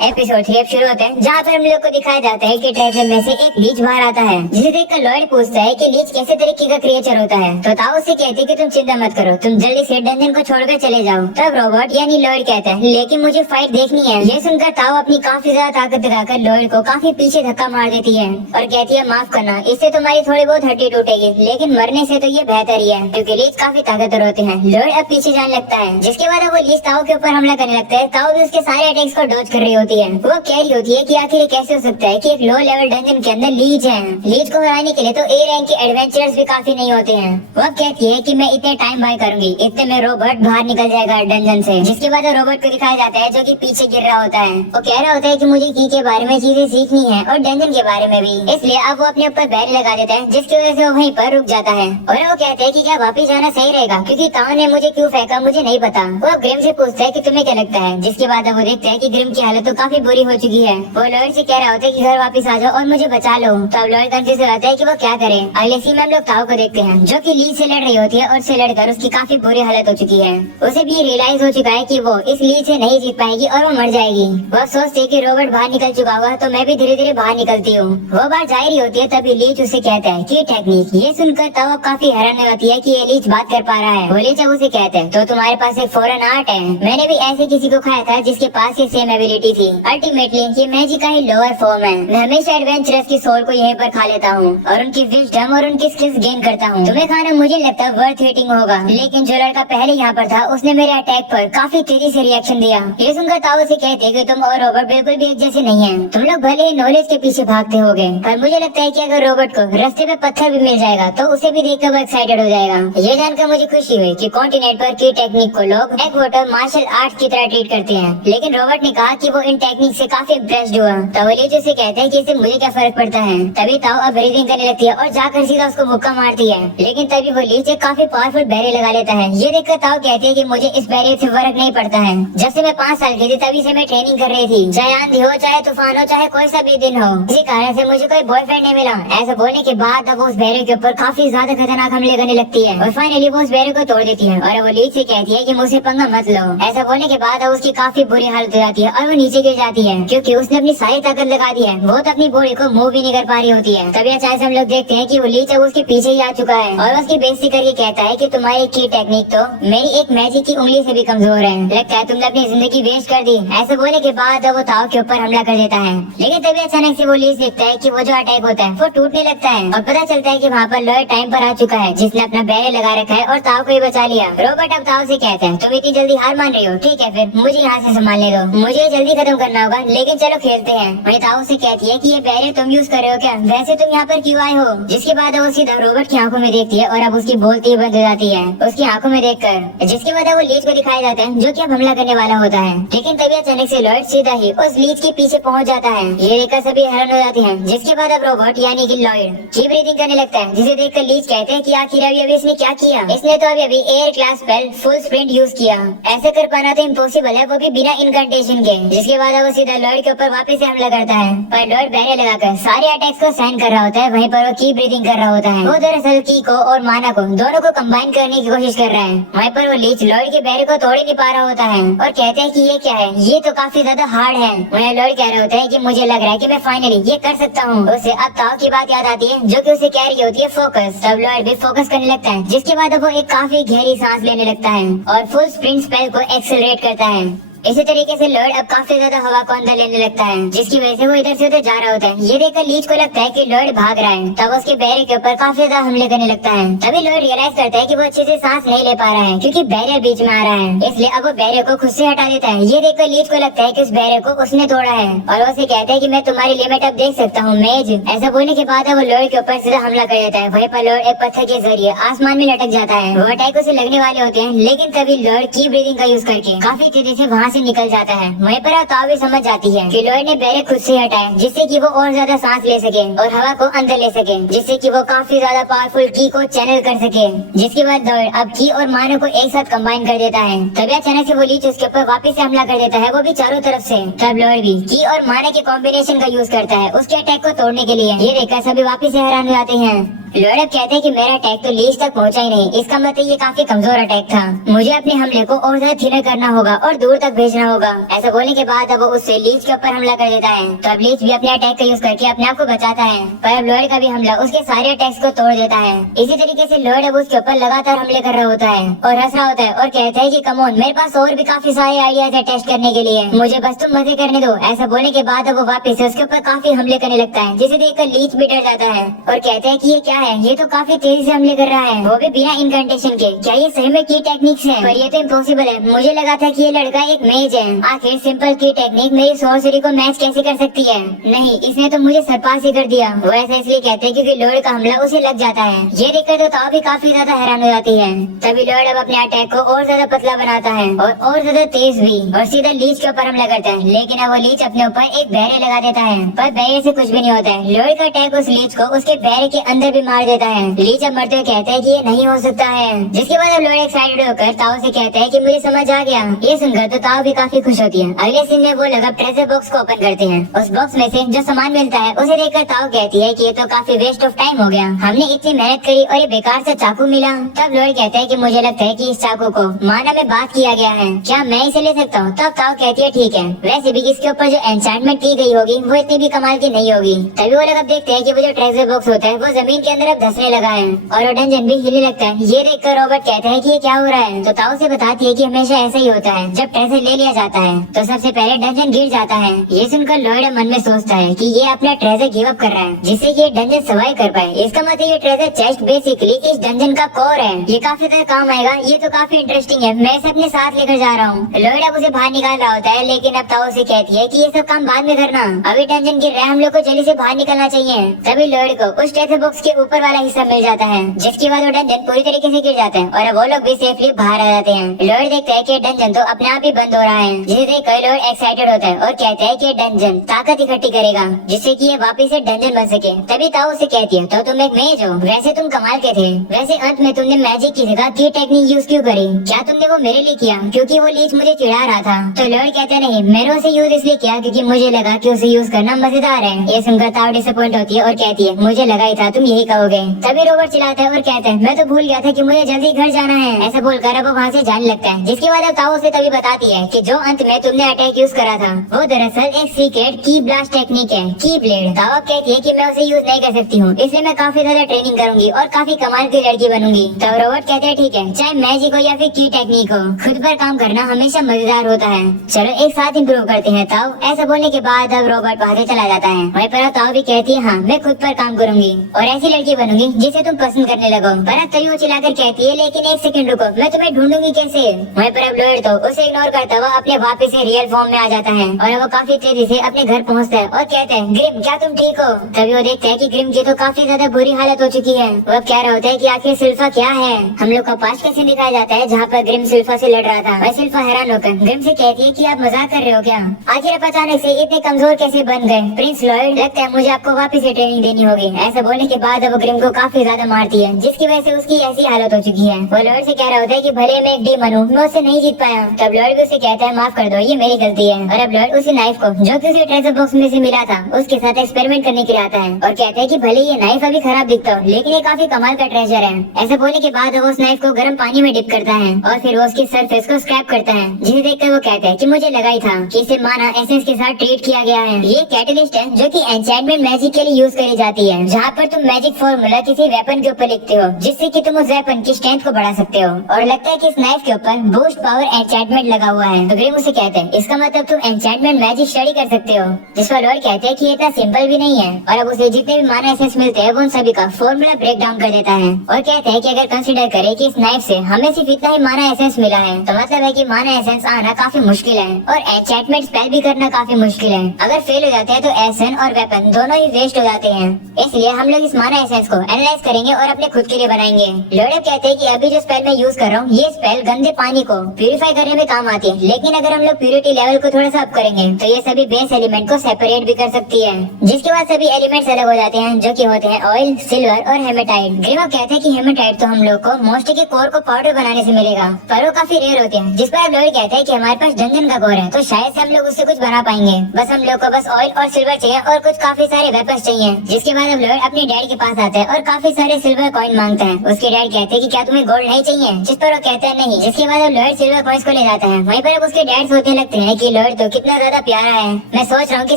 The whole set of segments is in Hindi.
एपिसोड 3 अब शुरू होता है, जहाँ पर हम लोग को दिखाया जाता है कि ड्रैगन में से एक लीच बाहर आता है, जिसे देखकर लॉयड पूछता है कि लीच कैसे तरीके का क्रिएचर होता है। तो ताओ उससे कहती है कि तुम चिंता मत करो, तुम जल्दी से डंजन को छोड़कर चले जाओ। तब रॉबर्ट यानी लॉयड कहता है लेकिन मुझे फाइट देखनी है। ये सुनकर ताओ अपनी काफी ज्यादा ताकत दिखाकर लॉयड को काफी पीछे धक्का मार देती है और कहती है माफ करना, इससे तुम्हारी थोड़ी बहुत हड्डी टूटेगी, लेकिन मरने से तो ये बेहतर ही है क्योंकि लीच काफी ताकतवर होते हैं। लॉयड अब पीछे जाने लगता है, जिसके बाद वो लीच ताओ के ऊपर हमला करने लगता है। ताओ भी उसके सारे अटैक्स को डॉज कर रही होती है। वो कह रही होती है कि आखिर ये कैसे हो सकता है कि एक लो लेवल डंजन के अंदर लीच है। लीच को हराने के लिए तो ए रैंक के एडवेंचरर्स भी काफी नहीं होते हैं। वो कहती है कि मैं इतने टाइम बाय करूंगी, इतने में रोबोट बाहर निकल जाएगा डंजन से। जिसके बाद रोबोट को दिखाया जाता है जो कि पीछे गिर रहा होता है। वो कह रहा होता है कि मुझे की के बारे में चीजें सीखनी है और डंजन के बारे में भी, इसलिए अब वो अपने ऊपर बैरियर लगा देता है, जिसकी वजह से वो वहीं पर रुक जाता है। और वो कहते हैं कि क्या वापिस जाना सही रहेगा क्योंकि ताओ ने मुझे क्यों फेंका मुझे नहीं पता। वो ग्रिम से पूछता है कि तुम्हें क्या लगता है। जिसके बाद वो देखते हैं कि ग्रिम की हालत तो काफी बुरी हो चुकी है। वो लॉयड से कह रहा होता है कि घर वापस आ जाओ और मुझे बचा लो। तो अब लॉयड कंफ्यूज हो जाता है कि वो क्या करे। अगले सीन में हम लोग ताओ को देखते हैं जो कि लीच से लड़ रही होती है और से लड़कर उसकी काफी बुरी हालत हो चुकी है। उसे भी रियलाइज हो चुका है कि वो इस लीच से नहीं जीत पाएगी और वो मर जाएगी। वो सोचती है कि रॉबर्ट बाहर निकल चुका होगा तो मैं भी धीरे धीरे बाहर निकलती हूँ। वो बाहर जा रही होती है तभी लीच उसे कहता है कि टेक्निक। ये सुनकर ताओ काफी हैरान होती है कि ये लीच बात कर पा रहा है। वो लीच उसे कहते हैं तो तुम्हारे पास एक फॉरेन आर्ट है, मैंने भी ऐसे किसी को खाया था जिसके पास ये सेम एबिलिटी थी। अल्टीमेटली ये मैजिक का ही लोअर फॉर्म है। मैं हमेशा एडवेंचरर्स की सोल को यहीं पर खा लेता हूँ और उनकी विजडम और उनकी स्किल्स गेन करता हूँ। तुम्हें खाना मुझे लगता है वर्थ ईटिंग होगा, लेकिन जो लड़का पहले यहाँ पर था उसने मेरे अटैक पर काफी तेजी से रिएक्शन दिया। ये सुनकर ताओ से कहते हैं कि तुम और रॉबर्ट बिल्कुल भी एक जैसे नहीं हैं। तुम लोग भले ही नॉलेज के पीछे भागते होगे, पर मुझे लगता है कि अगर रॉबर्ट को रास्ते में पत्थर भी मिल जाएगा तो उसे भी देखकर वो एक्साइटेड हो जाएगा। ये जानकर मुझे खुशी हुई कि कॉन्टिनेंट पर की टेक्निक को लोग एक वाटर मार्शल आर्ट की तरह ट्रीट करते हैं, लेकिन रॉबर्ट ने कहा कि वो इन टेक्निक से काफी इम्प्रेस्ड हुआ। तो वो लीच उसे कहते हैं कि इससे मुझे क्या फर्क पड़ता है। तभी ताओ अब ब्रीदिंग करने लगती है और जाकर सीधा उसको मुक्का मारती है, लेकिन तभी वो लीच एक काफी पावरफुल बैरियर लगा लेता है। ये देखकर ताओ कहती है कि मुझे इस बैरियर से फर्क नहीं पड़ता है। जब से मैं 5 साल की थी तभी से मैं ट्रेनिंग कर रही थी, चाहे आंधी हो चाहे तूफान हो चाहे कोई सा भी दिन हो, इसी कारण से मुझे कोई बॉयफ्रेंड नहीं मिला। ऐसा बोलने के बाद अब उस बैरियर के ऊपर काफी ज्यादा खतरनाक हमले करने लगती है और फाइनली वो उस बैरियर को तोड़ देती है। और वो लीच से कहती है कि मुझसे पंगा मत लो। ऐसा बोलने के बाद अब उसकी काफी बुरी हालत हो जाती है और वो नीचे गिर जाती है क्योंकि उसने अपनी सारी ताकत लगा दी है। वो तो अपनी बॉडी को मूव भी नहीं कर पा रही होती है। तभी अचानक हम लोग देखते हैं कि वो लीच अब उसके पीछे ही आ चुका है और उसकी बेइज्जती करके कहता है कि तुम्हारी की टेक्निक तो मेरी एक मैजिक की उंगली से भी कमजोर है, लगता है तुमने अपनी जिंदगी वेस्ट कर दी। ऐसे बोलने के बाद वो ताओ के ऊपर हमला कर देता है, लेकिन तभी अचानक से वो लीच देखता है कि वो जो अटैक होता है वो टूटने लगता है और पता चलता है कि वहाँ पर लॉयड टाइम पर आ चुका है, जिसने अपना बैरियर लगा रखा है और ताओ को ही बचा लिया। रॉबर्ट अब ताओ से कहता है तुम इतनी जल्दी हार मान रही हो, ठीक है फिर मुझे यहाँ से संभालने दो, मुझे जल्दी खत्म करना होगा, लेकिन चलो खेलते हैं। वही ताओ से कहती है कि ये बैरियर तुम यूज कर रहे हो क्या, वैसे तुम यहाँ पर क्यों आए हो। जिसके बाद वो सीधा रॉबर्ट की आंखों में देखती है और अब उसकी बोलती बंद हो जाती है उसकी आंखों में देखकर। जिसके बाद वो लीच को दिखाया जाता है जो कि अब हमला करने वाला होता है, लेकिन तभी अचानक से लॉयड सीधा ही उस लीच के पीछे पहुंच जाता है। ये देखकर सभी हैरान हो जाते हैं। जिसके बाद अब रॉबर्ट यानी कि लॉयड की ब्रीथिंग करने लगता है, जिसे देखकर लीच कहते हैं कि आखिर अभी इसने क्या किया। इसने तो अभी air class spell full sprint use किया, ऐसे कर पाना तो इम्पॉसिबल है, वो भी बिना इनकंटेशन के। जिसके बाद वो सीधा लॉयड के ऊपर वापस से हमला करता है, पर लॉयड बैरियर लगाकर सारे अटैक्स को सहन कर रहा होता है। वहीं पर वो की ब्रीथिंग कर रहा होता है। वो दरअसल की को और माना को दोनों को कंबाइन करने की कोशिश कर रहा है। वहीं पर वो लीच लॉयड के बैरियर को तोड़ ही नहीं पा रहा होता है और कहते हैं कि ये क्या है, ये तो काफी ज्यादा हार्ड है। वहीं लॉयड कह रहा होता है कि मुझे लग रहा है कि मैं फाइनली ये कर सकता हूँ। उसे अब ताओ की बात याद आती है जो कि उसे कह रही होती है फोकस। तब लॉयड भी फोकस करने लगता है, जिसके बाद वो एक काफी गहरी सांस लेने लगता है और फुल स्प्रिंट स्पेल को एक्सेलरेट करता है। इसी तरीके से लॉयड अब काफी ज्यादा हवा को अंदर लेने लगता है, जिसकी वजह से वो इधर से उधर जा रहा होता है। ये देखकर लीच को लगता है कि लॉयड भाग रहा है, तब उसके बैरियर के ऊपर काफी ज्यादा हमले करने लगता है। तभी लॉयड रियलाइज करता है कि वो अच्छे से सांस नहीं ले पा रहा है क्योंकि बैरियर बीच में आ रहा है, इसलिए अब वो बैरियर को खुद से हटा देता है। ये देखकर लीच को लगता है कि उस बैरियर को उसने तोड़ा है और वो उसे कहता है कि मैं तुम्हारी लिमिट अब देख सकता हूँ मेज। ऐसा बोलने के बाद वो लॉयड के ऊपर सीधा हमला कर देता है। वहीं पर लॉयड एक पत्थर के जरिए आसमान में लटक जाता है। वो अटैक उसे लगने वाले होते हैं, लेकिन तभी लॉयड की ब्रीदिंग का यूज करके काफी तेजी से वहाँ से निकल जाता है। वहीं पर ताओ भी समझ जाती है कि लॉयड ने बैरियर खुद से हटाया, जिससे कि वो और ज्यादा सांस ले सके और हवा को अंदर ले सके, जिससे कि वो काफी ज्यादा पावरफुल की को चैनल कर सके। जिसके बाद लॉयड अब की और मानो को एक साथ कंबाइन कर देता है। तभी अचानक से वो लीच उसके ऊपर वापस से हमला कर देता है, वो भी चारों तरफ से। तब लॉयड भी की और माना के कॉम्बिनेशन का यूज करता है उसके अटैक को तोड़ने के लिए। ये देखकर सभी वापस से हैरान हो जाते हैं। लॉयड अब कहते हैं कि मेरा अटैक तो लीच तक पहुंचा ही नहीं, इसका मतलब ये काफी कमजोर अटैक था। मुझे अपने हमले को और ज्यादा थिनर करना होगा और दूर तक भेजना होगा। ऐसा बोलने के बाद अब वो उससे लीच के ऊपर हमला कर देता है। तो अब लीच भी अपने अटैक का यूज करके अपने आप को बचाता है, पर अब लॉयड का भी हमला उसके सारे अटैक्स को तोड़ देता है। इसी तरीके से लॉयड अब उसके ऊपर लगातार हमले कर रहा होता है और हंस रहा होता है और कहता है कि कम ऑन, मेरे पास और भी काफी सारे आइडियाज है टेस्ट करने के लिए, मुझे बस तुम मजे करने दो। ऐसा बोलने के बाद अब वो वापस से उसके ऊपर काफी हमले करने लगता है, जिसे देखकर लीच भी डर जाता है और कहता है कि ये क्या है, ये तो काफी तेजी से हमले कर रहा है, वो भी बिना इनकंटेशन के। क्या ये सही में की टेक्निक्स है? पर ये तो इम्पॉसिबल है, मुझे लगा था कि ये लड़का एक मेज है। आखिर सिंपल की टेक्निक मेरी सॉर्सरी को मैच कैसे कर सकती है? नहीं, इसने तो मुझे सरपास ही कर दिया। वो ऐसा इसलिए कहते हैं क्योंकि लॉयड का हमला उसे लग जाता है। ये देखकर तो ताओ भी काफी ज्यादा हैरान हो जाती है। तभी लॉयड अब अपने अटैक को और ज्यादा पतला बनाता है और ज्यादा तेज भी, और सीधा लीच के ऊपर हमला करता है। लेकिन अब वो लीच अपने ऊपर एक बैरियर लगा देता है, पर बैरियर से कुछ भी नहीं होता है। लॉयड का अटैक उस लीच को उसके बैरियर के अंदर भी मार देता है। लीच अब मरते हुए कहता है कि ये नहीं हो सकता है, जिसके बाद अब लॉयड एक्साइटेड होकर ताओ से कहता है कि मुझे समझ आ गया। ये सुनकर तो ताओ भी काफी खुश होती है। अगले सीन में वो लोग अब ट्रेजर बॉक्स को ओपन करते हैं। उस बॉक्स में से जो सामान मिलता है उसे देखकर ताओ कहती है कि ये तो काफी वेस्ट ऑफ टाइम हो गया, हमने इतनी मेहनत करी और ये बेकार से चाकू मिला। तब लॉयड कहता है कि मुझे लगता है कि इस चाकू को माना में बात किया गया है, क्या मैं इसे ले सकता हूँ? तब ताओ कहती है ठीक है, वैसे भी इसके ऊपर जो एन्चेंटमेंट की गई होगी वो इतनी भी कमाल की नहीं होगी। तभी वो लोग अब देखते हैं कि वो जो ट्रेजर बॉक्स होता है वो जमीन के अंदर अब धंसने लगा है और वो डंजन भी हिलने लगता है। ये देखकर रॉबर्ट कहता है कि ये क्या हो रहा है? तो ताओ से बताती है कि हमेशा ऐसा ही होता है, जब ट्रेजर ले लिया जाता है तो सबसे पहले डंजन गिर जाता है। ये सुनकर लॉयड मन में सोचता है कि ये अपना ट्रेजर गिव अप कर रहा है जिससे कि ये डंजन सर्वाइव कर पाए। इसका मतलब ये ट्रेजर चेस्ट बेसिकली इस डंजन का कोर है, ये काफी ज्यादा काम आएगा, ये तो काफी इंटरेस्टिंग है, मैं इसे अपने साथ लेकर जा रहा हूँ। लॉयड अब उसे बाहर निकाल रहा होता है, लेकिन अब ताओ से कहती है कि ये सब काम बाद में करना, अभी डंजन गिर रहा है, हम लोग को जल्दी से बाहर निकलना चाहिए। तभी लॉयड को उस ट्रेजर बॉक्स के ऊपर वाला हिस्सा मिल जाता है, जिसके बाद वो डंजन पूरी तरीके से गिर जाता है और अब वो लोग भी सेफली बाहर आ जाते हैं। लॉयड देखता है कि डंजन तो अपने आप ही बंद हो रहा है, जिसे देखकर लॉयड एक्साइटेड होता है और कहता है कि डंजन ताकत इकट्ठी करेगा जिससे कि ये वापस से डंजन बन सके। तभी ताओ से कहती है तो तुम एक मेज हो, वैसे तुम कमाल के थे, वैसे अंत में तुमने मैजिक की जगह की टेक्निक यूज क्यों करी? क्या तुमने वो मेरे लिए किया क्योंकि वो लीच मुझे चिढ़ा रहा था? तो लॉयड कहते नहीं, मैंने उसे यूज इसलिए किया क्योंकि मुझे लगा कि उसे यूज करना मजेदार है। ये सुनकर ताओ डिसअपॉइंट होती है और कहती है मुझे लगा ही था तुम यही कहोगे। तभी रॉबर्ट चिल्लाता है और कहता है मैं तो भूल गया था कि मुझे जल्दी घर जाना है। ऐसा बोलकर अब वहाँ से जाने लगता है, जिसके बाद अब ताओ से तभी बताती है कि जो अंत में तुमने अटैक यूज करा था वो दरअसल एक सीक्रेट की ब्लास्ट टेक्निक है, की ब्लेड। ताओ कहती है कि मैं उसे यूज नहीं कर सकती हूँ, इसलिए मैं काफी ज्यादा ट्रेनिंग करूंगी और काफी कमाल की लड़की बनूंगी। तब रॉबर्ट कहते हैं ठीक है, चाहे मैजिक हो या फिर की टेक्निक हो, खुद पर काम करना हमेशा मजेदार होता है, चलो एक साथ इम्प्रूव करते हैं। ताओ ऐसा बोलने के बाद अब रॉबर्ट वहाँ से चला जाता है। वहीं पर ताओ भी कहती है हाँ मैं खुद पर काम करूंगी और ऐसी लड़की बनूंगी जिसे तुम पसंद करने लगो। पर तभी वो चिल्लाकर कहती है लेकिन एक सेकंड रुको, मैं तुम्हें ढूंढूंगी कैसे? वहीं पर अब लॉयड तो उसे इग्नोर करता हुआ अपने वापस से रियल फॉर्म में आ जाता है और वो काफी तेजी से अपने घर पहुंचता है और कहते हैं ग्रिम क्या तुम ठीक हो? तभी वो देखते हैं कि ग्रिम की तो काफी ज्यादा बुरी हालत हो चुकी है। वो अब कह रहा होता है कि आखिर सिल्फा क्या है? हम लोग का पास्ट कैसे दिखाया जाता है जहाँ पर ग्रिम सिल्फा से लड़ रहा था। वह सिल्फा हैरान होकर ग्रिम से कहती है कि आप मजाक कर रहे हो क्या? आखिर आप अचानक से इतने कमजोर कैसे बन गए? प्रिंस लॉयड लगता है मुझे आपको वापस से ट्रेनिंग देनी होगी। ऐसा बोलने के बाद अब ग्रिम को काफी ज्यादा मारती है, जिसकी वजह से उसकी ऐसी हालत हो चुकी है। वो लॉयड से कह रहा होता है कि भले मैं एक डीमन हूँ, मैं उससे नहीं जीत पाया। तब लॉयड भी उसे कहता है माफ कर दो, ये मेरी गलती है। और अब लॉयड उसी नाइफ को जो कि उसे ट्रेजर बॉक्स में से मिला था उसके साथ एक्सपेरिमेंट करने के लिए आता है और कहता है कि भले ये नाइफ अभी खराब दिखता हो लेकिन ये काफी कमाल का ट्रेजर है। ऐसा बोलने के बाद वो उस नाइफ को गर्म पानी में डिप करता है और फिर वो उसकी सरफेस को स्क्रैप करता है, जिसे देखकर वो कहता है कि मुझे लगा ही था कि इसे माना एसेंस के साथ ट्रीट किया गया है। ये कैटलिस्ट है जो कि एन्चेंटमेंट मैजिक के लिए यूज करी जाती है, जहाँ पर तुम मैजिक फॉर्मूला किसी वेपन के ऊपर लिखते हो जिससे कि तुम उस वेपन की स्ट्रेंथ को बढ़ा सकते हो। और लगता है कि इस नाइफ के ऊपर बूस्ट पावर एन्चेंटमेंट लगा हुआ है। तो ग्रिम उसे कहते हैं इसका मतलब तुम एन्चेंटमेंट मैजिक स्टडी कर सकते हो, जिस पर लॉयड कहते हैं कि ये इतना सिंपल भी नहीं है। और अब उसे जितने भी माना एसेंस मिलते हैं वो उन सभी का फॉर्मूला ब्रेक डाउन कर देता है और कहते हैं कि अगर कंसीडर करें कि इस नाइफ से हमें सिर्फ इतना ही माना एसेंस मिला है तो मतलब है कि माना एसेंस आना काफी मुश्किल है और एन्चेंटमेंट स्पेल भी करना काफी मुश्किल है। अगर फेल हो जाते हैं तो एसेंस और वेपन दोनों ही वेस्ट हो जाते हैं, इसलिए हम लोग इस माना एसेंस को एनालाइज करेंगे और अपने खुद के लिए बनाएंगे। लॉयड कहते हैं कि अभी जो स्पेल मैं यूज कर रहा हूँ ये स्पेल गंदे पानी को प्यूरिफाई करने में काम आती है, लेकिन अगर हम लोग प्यूरिटी लेवल को थोड़ा सा अप करेंगे तो ये सभी बेस एलिमेंट को सेपरेट भी कर सकती है, जिसके बाद सभी एलिमेंट्स अलग हो जाते हैं जो कि होते हैं ऑयल, सिल्वर और हेमेटाइट। ग्रिम कहते हैं कि हेमेटाइट तो हम लोग को मोस्टी के कोर को पाउडर बनाने से मिलेगा, पर वो काफी रेयर होते हैं, जिस पर लॉयड कहते हैं कि हमारे पास डंजन का कोर है तो शायद से हम लोग उससे कुछ बना पाएंगे। बस हम लोग को बस ऑयल और सिल्वर चाहिए और कुछ काफी सारे वेपन्स चाहिए। जिसके बाद अब लॉयड अपने डैडी के पास आता है और काफी सारे सिल्वर कॉइन मांगता है। उसके डैड कहते हैं कि क्या तुम्हें गोल्ड नहीं चाहिए, जिस पर वो कहता है नहीं। जिसके बाद अब लॉयड सिल्वर कॉइन्स को ले जाता है। वहीं पर अब उसके डैड सोचने लगते हैं कि लॉयड तो कितना ज्यादा प्यारा है, मैं सोच रहा हूँ कि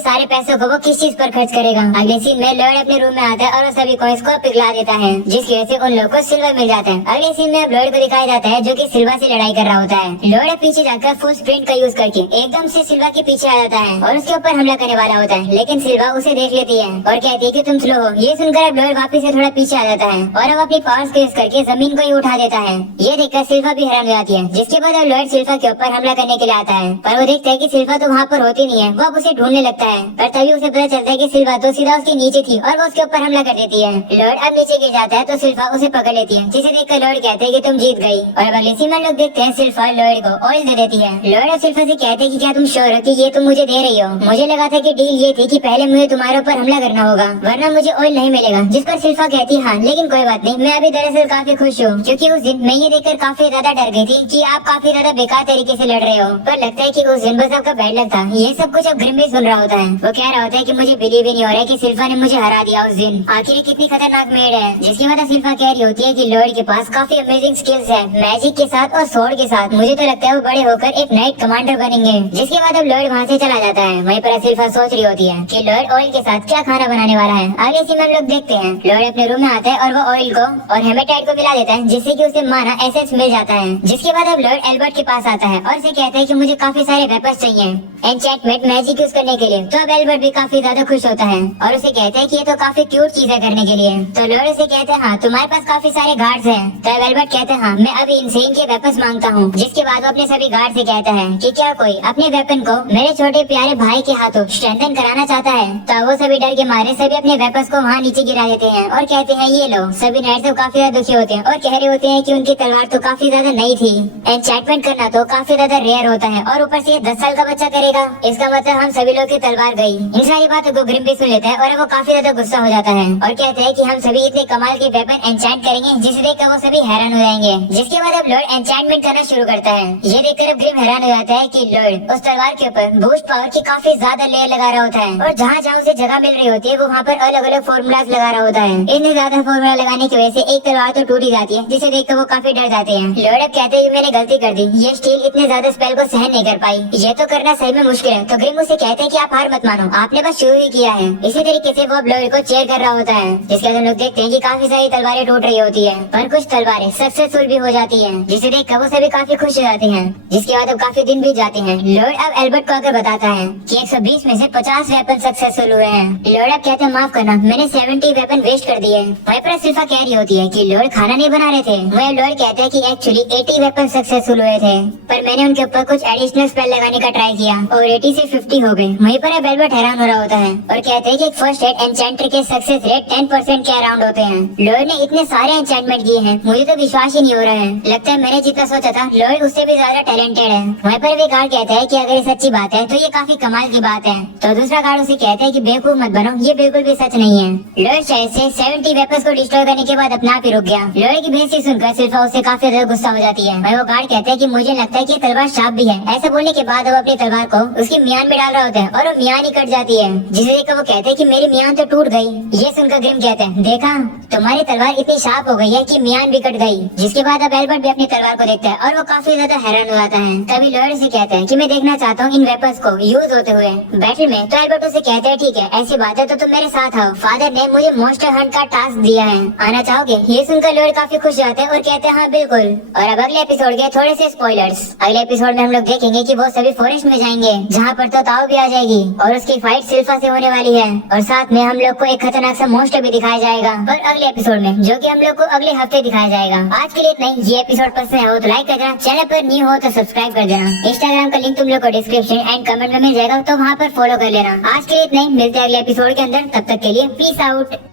सारे पैसों को वो किस चीज पर खर्च करेगा। अगले सीन में लॉयड अपने रूम में आता है और वो सभी कॉइन्स को पिघला देता है, जिसकी वजह से उन लोगों को सिल्वर मिल जाता है। अगले सीन में अब लॉयड को दिखाया जाता है जो कि सिल्वा से लड़ाई कर रहा होता है। लॉयड पीछे जाकर फुल स्प्रिंट का यूज करके एकदम से सिल्वा के पीछे आ जाता है और उसके ऊपर हमला करने वाला होता है, लेकिन सिल्वा उसे देख लेती है और कहती है कि तुम स्लो हो। ये सुनकर अब लॉयड वापस से थोड़ा पीछे आ जाता है और अब अपनी पावर्स का यूज करके जमीन को ही उठा देता है। ये देखकर सिल्वा भी हैरान हो जाती है, जिसके बाद अब लॉयड सिल्वा के ऊपर हमला करने के लिए आता है, पर वो देखता है कि सिल्वा तो वहाँ पर होती नहीं है। वो अब उसे ढूंढने लगता है, पर तभी उसे पता चलता है कि सिल्वा तो सीधा उसके नीचे थी और वो उसके ऊपर हमला कर देती है। लॉयड अब नीचे गिर जाता है तो सिल्वा उसे पकड़ लेती है, जिसे देखकर लॉयड कहते हैं कि तुम जीत गई। और अब अगले सीन में लोग देखते हैं सिल्वा लॉयड को ऑयल दे देती है। लॉयड और सिल्वा से कहते हैं कि क्या तुम श्योर हो कि ये तुम मुझे दे रही हो? मुझे लगा था कि डील ये थी कि पहले मुझे तुम्हारे ऊपर हमला करना होगा वरना मुझे ऑयल नहीं मिलेगा। जिस पर सिल्वा कहती हाँ लेकिन कोई बात नहीं, मैं अभी दरअसल काफी खुश हूँ क्योंकि उस दिन मैं ये देखकर काफी ज्यादा डर गई थी कि आप काफी ज्यादा बेकार तरीके से लड़ रहे हो। पर लगता है कि उस दिन बस आपका बैड लक था। ये सब कुछ अब ग्रिम भी सुन रहा होता है। वो कह रहा होता है कि मुझे बिलीव ही नहीं हो रहा है कि सिल्वा ने मुझे हरा दिया उस दिन। आखिर कितनी खतरनाक मेड है। जिसकी वजह सिल्वा कह रही होती है कि लॉयड के पास काफी अमेजिंग स्किल्स है मैजिक के साथ और स्वॉर्ड के साथ। मुझे तो लगता है वो बड़े होकर एक नाइट कमांडर बनेंगे। जिसके बाद अब लॉयड वहाँ से चला जाता है। वहीं पर सिल्वा सोच रही होती है कि लॉयड ऑयल के साथ क्या खाना बनाने वाला है। आगे से हम लोग देखते हैं लॉयड अपने रूम में आता है और वो ऑयल को और हेमेटाइट को मिला देता है, जिससे कि उसे माना एसेंस मिल जाता है। जिसके बाद अब लॉयड एल्बर्ट के पास आता है और उसे कहता है कि मुझे काफी सारे वेपन्स चाहिए एन्चेंटमेंट मैजिक यूज करने के लिए। तो अब एल्बर्ट भी काफी ज्यादा खुश होता है और उसे कहता है कि ये तो काफी क्यूट चीज है करने के लिए। तो लॉयड उसे कहता है हाँ तुम्हारे पास काफी सारे गार्ड्स हैं। तो अब एल्बर्ट कहता है हाँ मैं अभी इनसेन के वेपन्स मांगता हूँ। जिसके बाद वो अपने सभी गार्ड से कहता है कि क्या कोई अपने वेपन को मेरे छोटे प्यारे भाई के हाथों स्ट्रेंथन कराना चाहता है। तो वो सभी डर के मारे सभी अपने वेपन्स को वहाँ नीचे गिरा देते हैं और कहते हैं ये लो। सभी नाइट सब काफी ज्यादा दुखी होते हैं और कह रहे होते हैं कि उनकी तलवार तो काफी ज्यादा नई थी। एन्चेंटमेंट करना तो काफी ज्यादा रेयर होता है और ऊपर से 10 साल का बच्चा करेगा, इसका मतलब हम सभी लोग की तलवार गई। इन सारी बातों को ग्रिम भी सुन लेता है और वो काफी ज्यादा गुस्सा हो जाता है और कहते हैं कि हम सभी इतने कमाल के वेपन एन्चेंट करेंगे जिसे देखकर वो सभी हैरान हो जाएंगे। जिसके बाद अब लॉयड एन्चेंटमेंट करना शुरू करता है। ये देखकर अब ग्रिम हैरान हो जाता है कि लॉयड उस तलवार के ऊपर बूस्ट पावर की काफी ज्यादा लेयर लगा रहा होता है और जहाँ जहाँ उसे जगह मिल रही होती है वो वहाँ पर अलग अलग फॉर्मूलाज लगा रहा होता है। इतने ज्यादा फॉर्मूला लगाने की वजह से एक तलवार तो टूट ही जाती है, जिसे देखकर वो काफी डर जाते हैं। लॉयड अब कहते हैं मैंने गलती कर दी, ये स्टील इतने ज्यादा स्पेल को सहन नहीं कर पाई, ये तो करना सही में मुश्किल है। तो ग्रिम उसे कहते हैं कि आप हार मत मानो, आपने बस शुरू ही किया है। इसी तरीके से वो अब लॉयड को चेयर कर रहा होता है। जिसके बाद हम लोग देखते हैं कि काफी सारी तलवारें टूट रही होती है पर कुछ तलवारें सक्सेसफुल भी हो जाती है, जिसे देखकर वो सभी काफी खुश हो जाते हैं। जिसके बाद अब काफी दिन बीत जाते हैं। लॉयड अब एल्बर्ट को आकर बताता है कि 120 में से 50 वेपन सक्सेसफुल हुए हैं। लॉयड अब कहते हैं माफ करना, मैंने 70 वेपन वेस्ट कर दिए। वहीं पर सिल्वा कह रही होती है कि लॉयड खाना नहीं बना रहे थे। वह लॉयड कहते हैं कि एक्चुअली 80 वेपन सक्सेसफुल हुए थे पर मैंने उनके ऊपर कुछ एडिशनल स्पेल लगाने का ट्राई किया और 80 से 50 हो गए। वहीं पर अब एल्बर्ट हैरान हो रहा होता है और कहते हैं कि एक फर्स्ट एड एन्चेंटर के सक्सेस रेट 10% के अराउंड होते हैं। लॉयड ने इतने सारे एन्चेंटमेंट किए हैं, मुझे तो विश्वास ही नहीं हो रहा है। लगता है मैंने जितना सोचा था लॉयड उससे भी ज्यादा टैलेंटेड है। वहीं पर भी गार्ड कहता है कि अगर ये सच्ची बात है तो ये काफी कमाल की बात है। तो दूसरा गार्ड उसे कहता है कि बेवकूफ मत बनो, ये बिल्कुल भी सच नहीं है। लॉयड शायद से 70 वेपन्स को डिस्ट्रॉय करने के बाद अपने आप ही रुक गया। लॉयड की बेइज्जती सुनकर सिल्वा उससे काफी ज्यादा गुस्सा हो जाती है। वहीं वो गार्ड कहता है कि मुझे लगता है कि तलवार शार्प भी है। ऐसा बोलने के बाद वो अपनी तलवार को उसकी मियान में डाल रहा होता है और वो मियान ही कट जाती है, जिसे देखकर वो कहते हैं कि मेरी मियान तो टूट गई। ये सुनकर ग्रिम कहते हैं देखा तुम्हारी तलवार इतनी शार्प हो गई है कि मियान भी कट गई। जिसके बाद अब एल्बर्ट भी अपनी तलवार को देखता है और वो काफी ज्यादा हैरान हो जाता है। तभी लॉयड से कहता है कि मैं देखना चाहता हूँ इन वेपन्स को यूज होते हुए बैटल में। तो एल्बर्ट उसे कहता है ठीक है ऐसी बात है तो तुम मेरे साथ आओ, फादर ने मुझे मॉन्स्टर हंट का टास्क दिया है, आना चाहोगे? ये सुनकर लॉयड काफी खुश जाते हैं और कहते हैं हाँ बिल्कुल। और अब अगले एपिसोड के थोड़े से स्पॉयलर्स। अगले एपिसोड में हम लोग देखेंगे कि वो सभी फॉरेस्ट में जाएंगे जहाँ पर तो ताओ भी आ जाएगी और उसकी फाइट सिल्वा से होने वाली है और साथ में हम लोग को एक खतरनाक सा मॉन्स्टर भी दिखाया जाएगा पर अगले एपिसोड में, जो कि हम लोग को अगले हफ्ते दिखाया जाएगा। आज के लिए इतना ही। ये एपिसोड पसंद हो तो लाइक कर देना, चैनल पर न्यू हो तो सब्सक्राइब कर देना। इंस्टाग्राम का लिंक तुम लोग को डिस्क्रिप्शन एंड कमेंट में मिल जाएगा, तो वहाँ पर फॉलो कर लेना। आज के लिए इतना ही, मिलते हैं अगले एपिसोड के अंदर। तब तक के लिए पीस आउट।